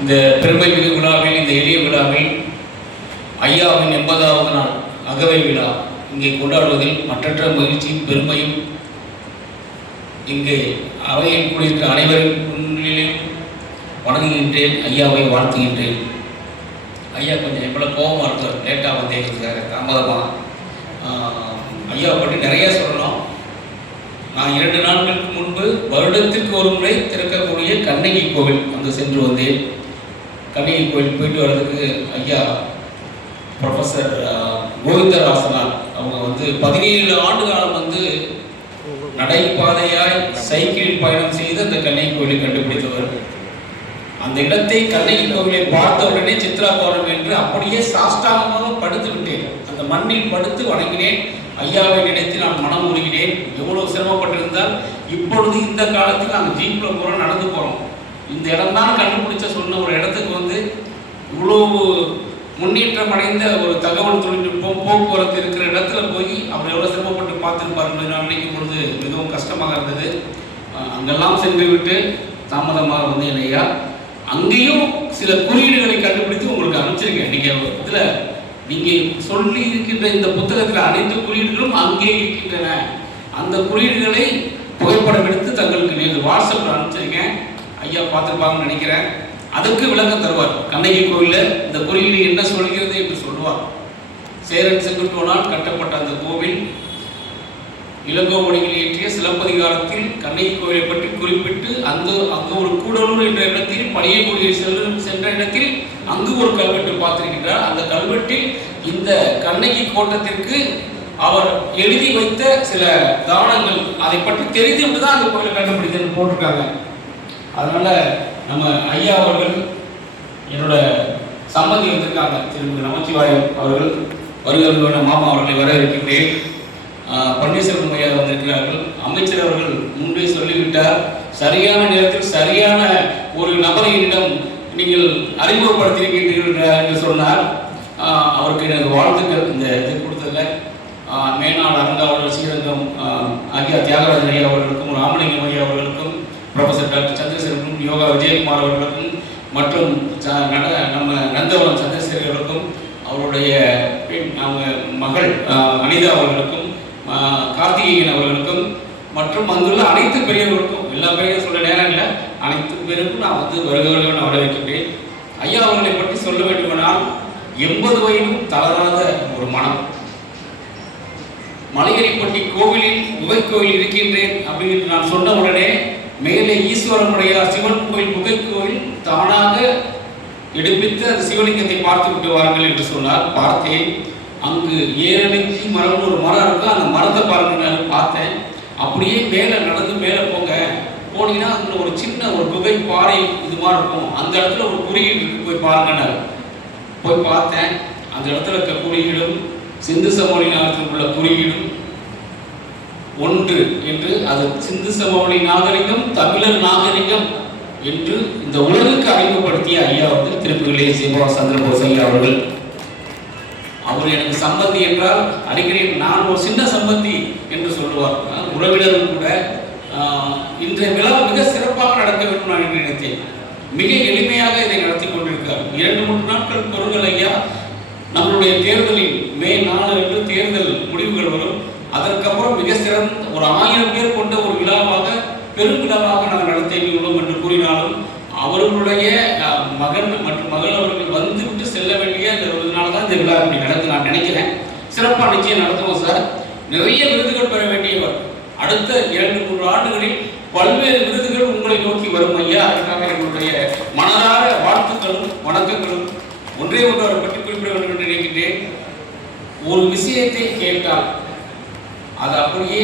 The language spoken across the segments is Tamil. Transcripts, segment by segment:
இந்த பெருமைமிகு விழாவில், இந்த எளிய விழாவில் ஐயாவின் 80வது நாள் அகவை விழா இங்கே கொண்டாடுவதில் மற்றற்ற மகிழ்ச்சியும் பெருமையும் இங்கே அவையில் கூடியிருக்கிற அனைவரின் முன்னிலையும் வணங்குகின்றேன். ஐயாவை வாழ்த்துகின்றேன். ஐயா கொஞ்சம் எவ்வளோ கோபமாக இருக்கார், லேட்டாக வந்தேங்கிறதுக்காக தாமதமாக. ஐயாவை பற்றி நிறைய சொல்லணும். நான் 2 நாட்களுக்கு முன்பு வருடத்திற்கு ஒரு முறை திறக்கக்கூடிய கண்ணகி கோவில் அங்கே சென்று வந்தேன். கண்ணகி கோவில் போயிட்டு வர்றதுக்கு ஐயா ப்ரொஃபஸர் கோவிந்தராசனார் அவங்க 17 ஆண்டு காலம் நடைபாதையாய் சைக்கிளில் பயணம் செய்து அந்த கண்ணகி கோவிலை கண்டுபிடித்தவர். அந்த இடத்தை கண்ணகி கோவிலை பார்த்த உடனே சித்ரா பௌர்ணமி என்று அப்படியே சாஷ்டாங்கமாக படுத்து விட்டேன். அந்த மண்ணில் படுத்து வணங்கினேன். ஐயாவை நினைத்து நான் மனம் உருகினேன். எவ்வளவு சிரமப்பட்டிருந்தால் இப்பொழுது இந்த காலத்தில் நாங்கள் ஜீப்பில் போகிறோம், நடந்து போகிறோம். இந்த இடம் தான் கண்டுபிடிச்ச சொன்ன ஒரு இடத்துக்கு இவ்வளவு முன்னேற்றம் அடைந்த ஒரு தகவல் தொழில்நுட்பம் போக்குவரத்து இருக்கிற இடத்துல போய் அவர் எவ்வளோ சிரமப்பட்டு பார்த்துருப்பாருன்னு நான் நினைக்கும் பொழுது மிகவும் கஷ்டமாக இருந்தது. அங்கெல்லாம் சென்று விட்டு தாமதமாக வந்தேன் ஐயா. அங்கேயும் சில குறியீடுகளை கண்டுபிடித்து உங்களுக்கு அனுப்பிச்சிருக்கேன். நீங்கள் சொல்லி இருக்கின்ற இந்த புத்தகத்தில் அனைத்து குறியீடுகளும் அங்கே இருக்கின்றன. அந்த குறியீடுகளை புகைப்படம் எடுத்து தங்களுக்கு நேற்று வாட்ஸ்அப்பில் அனுப்பிச்சிருக்கேன். ஐயா பார்த்துருப்பாங்கன்னு நினைக்கிறேன். அதற்கு விளக்கம் தருவார். கண்ணகி கோவிலில் இந்த குறியீடு என்ன சொல்கிறது என்று சொல்லுவார். சேரன் செங்குட்டுவனால் கட்டப்பட்ட அந்த கோவில் இளங்கோவடிகள் இயற்றிய சிலப்பதிகாரத்தில் கண்ணகி கோவிலை பற்றி குறிப்பிட்டு அங்கு ஒரு கூடலூர் என்ற இடத்தில் பழையக்கூடிய சென்ற இடத்தில் அங்கு ஒரு கல்வெட்டு பார்த்திருக்கின்றார். அந்த கல்வெட்டில் இந்த கண்ணகி கோட்டத்திற்கு அவர் எழுதி வைத்த சில தானங்கள் அதை பற்றி தெரிந்து தான் அந்த கோவிலை கண்டுபிடித்து போட்டிருக்காங்க. அதனால நம்ம ஐயா அவர்கள் என்னோட சம்பந்தி வந்திருக்காங்க, திருமதி நமச்சிவாயம் அவர்கள், வருகிற மாமா அவர்களை வரவேற்கின்றேன். பன்னீர்செல்வம் ஐயா வந்திருக்கிறார்கள். அமைச்சர் அவர்கள் முன்பே சொல்லிவிட்டார், சரியான நேரத்தில் சரியான ஒரு நபரிடம் நீங்கள் அறிமுகப்படுத்தியிருக்கின்றீர்கள் என்று சொன்னார். அவருக்கு எனக்கு வாழ்த்துக்கள். இந்த இது கொடுத்ததில் மேனாள் அரங்காவலர் ஸ்ரீரங்கம் ஐயா தியாகராஜன் ஐயா அவர்களுக்கும், ராமலிங்கம் ஐயா அவர்களுக்கும், ப்ரொஃபஸர் டாக்டர் சந்திரசேகரனுக்கும், யோகா விஜயகுமார் அவர்களுக்கும், மற்றும் நம்ம நந்தவனம் சந்திரசேகரர்களுக்கும், அவருடைய அவங்க மகள் அனிதா அவர்களுக்கும், கார்த்திகேயன் அவர்களுக்கும், மற்றும் அங்குள்ள அனைத்து பெரியவர்களுக்கும், எல்லா பேரையும் சொல்ல நேரம் இல்லை, அனைத்து பேருக்கும் நான் வருகிறவர்கள் வரவேற்கின்றேன். ஐயா அவர்களை பற்றி சொல்ல வேண்டுமானால் 80 வயதும் தளராத ஒரு மனம். மலையடிப்பட்டி கோவிலில் குகை கோவில் இருக்கின்றேன் அப்படின்னு நான் சொன்ன உடனே மேலே ஈஸ்வரமுடையார் சிவன் கோவில் குகை கோவில் தானாக எடுப்பித்து அந்த சிவலிங்கத்தை பார்த்து விட்டு வாருங்கள் என்று சொன்னார். பார்த்தேன். அங்கு ஏரணிச்சி மரம்னு ஒரு மரம் இருக்கு. அந்த மரத்தை பாருங்க பார்த்தேன். அப்படியே மேலே நடந்து மேலே போனீங்கன்னா அங்கே ஒரு சின்ன ஒரு குகை பாறை இது மாதிரி இருக்கும். அந்த இடத்துல ஒரு குறியீடு போய் பாருங்க. போய் பார்த்தேன். அந்த இடத்துல இருக்க குறியீடும் சிந்து சமவெளி நாகரிகத்தில் உள்ள குறியீடும் ஒன்று என்று, அது சிந்து சமவெளி நாகரிகம் தமிழர் நாகரிகம் என்று இந்த உலகுக்கு அறிமுகப்படுத்திய ஐயா திருப்புகளே சிவா சந்திரபோஸ் ஐயா அவர்கள். அவர் எனக்கு சம்பந்தி என்றால் அடிக்கடி நான் ஒரு சின்ன சம்பந்தி என்று சொல்லுவார். உறவினரும் கூட இன்றைய விழா மிக சிறப்பாக நடக்க வேண்டும் நான் நினைத்தேன். மிக எளிமையாக இதை நடத்தி கொண்டிருக்கிறார். 2-3 நாட்கள் பொருள்கள் ஐயா. நம்மளுடைய தேர்தலில் மே 4 அன்று தேர்தல் முடிவுகள் வரும். அதற்கப்புறம் மிக சிறந்த ஒரு 1000 பேர் கொண்ட ஒரு விழாவாக, பெரும் விழாவாக நாங்கள் நடத்தியுள்ளோம் என்று கூறினாலும் அவர்களுடைய மகன் மற்றும் மகள் அவர்கள் வந்துவிட்டு செல்ல வேண்டிய அந்த ஒரு தான் இந்த விழா இப்படி நடந்து நான் நினைக்கிறேன். சிறப்பாக நிச்சயம் நடத்துவோம் சார். நிறைய விருதுகள் பெற வேண்டியவர். அடுத்த 2-3 ஆண்டுகளில் பல்வேறு விருதுகள் உங்களை நோக்கி வரும் ஐயா. அதற்காக எங்களுடைய மனதார வாழ்த்துக்களும் வணக்கங்களும். ஒன்றே ஒன்று அவரை பற்றி குறிப்பிட வேண்டும் என்று நினைக்கின்றேன். ஒரு விஷயத்தை கேட்டால் அது அப்படியே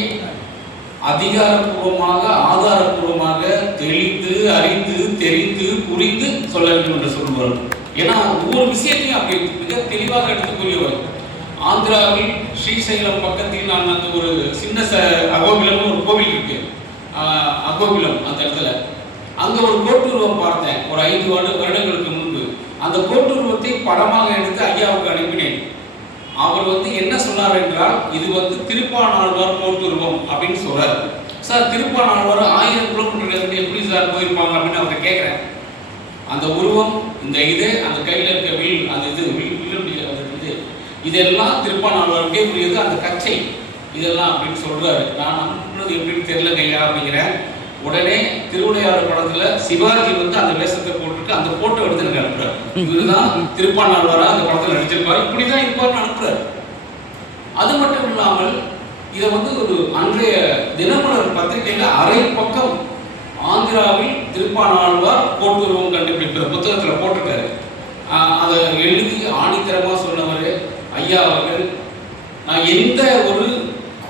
அதிகாரப்பூர்வமாக ஆதாரப்பூர்வமாக தெளிந்து அறிந்து தெரிந்து புரிந்து சொல்ல வேண்டும் என்று சொல்லுவார். ஏன்னா ஒவ்வொரு விஷயத்தையும் அப்படி மிக தெளிவாக எடுத்துக்கொள்வார். ஆந்திராவில் ஸ்ரீசைலம் பக்கத்தில் நான் அந்த ஒரு சின்ன அகோபிலம் ஒரு கோவில் இருக்கு. அகோபிலம் அந்த இடத்துல அங்கே ஒரு கோட்டுருவம் பார்த்தேன் ஒரு 5 வருடங்களுக்கு முன்பு. அந்த கோட்டுருவத்தை படமாக எடுத்து ஐயாவுக்கு அனுப்பினேன். அவர் என்ன சொன்னார் என்றால், இது திருப்பானாழ்வார் கோட்டுருவம் அப்படின்னு சொல்றாரு. சார் திருப்பானாழ்வார் 1000 கிலோமீட்டர் எப்படி சார் போயிருப்பாங்க அப்படின்னு அவர்கிட்ட கேட்குறேன். அந்த உருவம், இந்த இது, அந்த கையில் இருக்க வில், அந்த இது இதெல்லாம் திருப்பாணாழ்வாருக்கே உரியது. அந்த கச்சை இதெல்லாம் அப்படின்னு சொல்றாரு. நான் நம்புறது எப்படின்னு தெரியல கையா அப்படிங்கிறேன். உடனே திருவிளையாடல் படத்துல சிவாஜி வந்து அந்த வேஷத்தை போட்டுட்டு அந்த போட்டோ எடுத்து எனக்கு அனுப்புறாரு. இதுதான் திருப்பாணாழ்வாரா அந்த படத்துல நடிச்சிருப்பாரு, இப்படிதான் இருப்பாருன்னு அனுப்புறாரு. அது மட்டும் இல்லாமல் இதை வந்து ஒரு அன்றைய தினமலர் பத்திரிகையில அரை பக்கம் ஆந்திராவில் திருப்பாணாழ்வார் கோட்டுருவம் கண்டுபிடிக்கிற புத்தகத்துல போட்டிருக்காரு. அதை எழுதி ஆணித்தரமா சொன்னவர் ஐயா அவர்கள். நான் எந்த ஒரு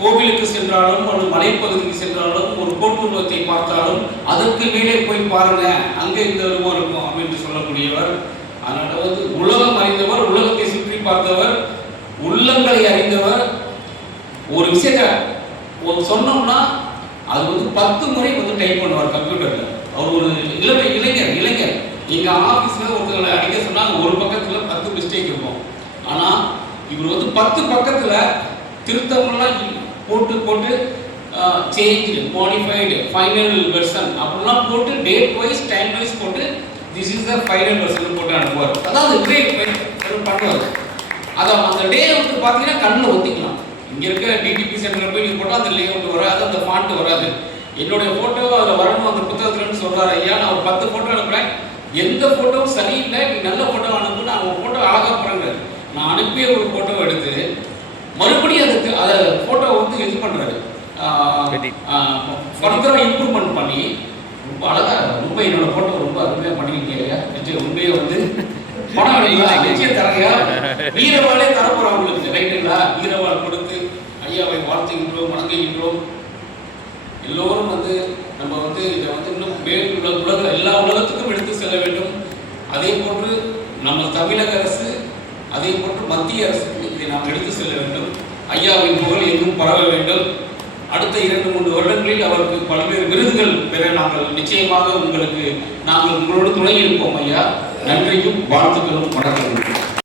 கோவிலுக்கு சென்றாலும் ஒரு மலைப்பகுதிக்கு சென்றாலும் ஒரு கோட்டுருவத்தை பார்த்தாலும் அதற்கு மேலே போய் பாருங்க, அங்கே இந்த உருவம் இருக்கும் அப்படின்னு சொல்லக்கூடியவர். அதனால வந்து உலகம் அறிந்தவர், உலகத்தை சுற்றி பார்த்தவர், உள்ளங்களை அறிந்தவர். ஒரு விஷயத்த சொன்னோம்னா அது வந்து 10 முறை வந்து டைப் பண்ணுவார் கம்ப்யூட்டர்ல. அவர் ஒரு இளைஞர். எங்க ஆபீஸ்ல ஒருத்தங்களை அடிக்க சொன்னாங்க, ஒரு பக்கத்துல 10 மிஸ்டேக் இருக்கும். ஆனா இவர் வந்து 10 பக்கத்துல திருத்தம்லாம் போட்டு சேஞ்ச், மாடிஃபைடு, ஃபைனல் வெர்ஷன் அப்படிலாம் போட்டு டேட் வைஸ், டைம் வைஸ் போட்டு this is the final version போட்டு அனுப்புவார். அதாவது பண்ணுவார். அதை அந்த டே வந்து பார்த்தீங்கன்னா கண்ணில் ஒத்திக்கலாம். இங்கே இருக்க டிடிபி சென்டரில் போய் நீங்கள் போட்டால் அந்த லே அவுட் வராது, அந்த ஃபாண்ட் வராது. என்னுடைய ஃபோட்டோ அதில் வரணும் அந்த புத்தகத்துலன்னு சொல்கிறார் ஐயா. நான் ஒரு 10 ஃபோட்டோ அனுப்புகிறேன், எந்த ஃபோட்டோவும் சரியில்லை, நீ நல்ல ஃபோட்டோ அனுப்பு, நான் உங்கள் ஃபோட்டோ அழகாக போகிறேன். நான் அனுப்பிய ஒரு ஃபோட்டோவை எடுத்து மறுபடியும் அதுக்கு அதை ஃபோட்டோ வந்து இது பண்ணுறாரு, ஃபர்தராக இம்ப்ரூவ்மெண்ட் பண்ணி ரொம்ப அழகாக, ரொம்ப என்னோட ஃபோட்டோ ரொம்ப அருமையாக பண்ணிருக்கீங்க ஐயா. நிச்சயம் உண்மையை வந்து பணம் இல்லைங்களா, நிச்சயம் தரையா, வீரவாளே தரப்போகிறோம் அவங்களுக்கு, ரைட்டுங்களா? வீரவாள் கொடுத்து ஐயாவை வாழ்த்துகின்றோம், வணங்குகின்றோம். எல்லோரும் வந்து நம்ம வந்து இதை வந்து இன்னும் மேல் உலக எல்லா உலகத்துக்கும் எடுத்து செல்ல வேண்டும். அதே போன்று நம்ம தமிழக அரசு, அதே போன்று மத்திய அரசுக்கு இதை நாம் எடுத்து செல்ல வேண்டும். ஐயாவின் புகழ் எங்கும் பரவ வேண்டும். அடுத்த 2-3 வருடங்களில் அவருக்கு பல்வேறு விருதுகள் பெற நாங்கள் நிச்சயமாக நாங்கள் உங்களோடு துணை இருப்போம் ஐயா. நன்றியும் வாழ்த்துக்களும் வணக்கம்.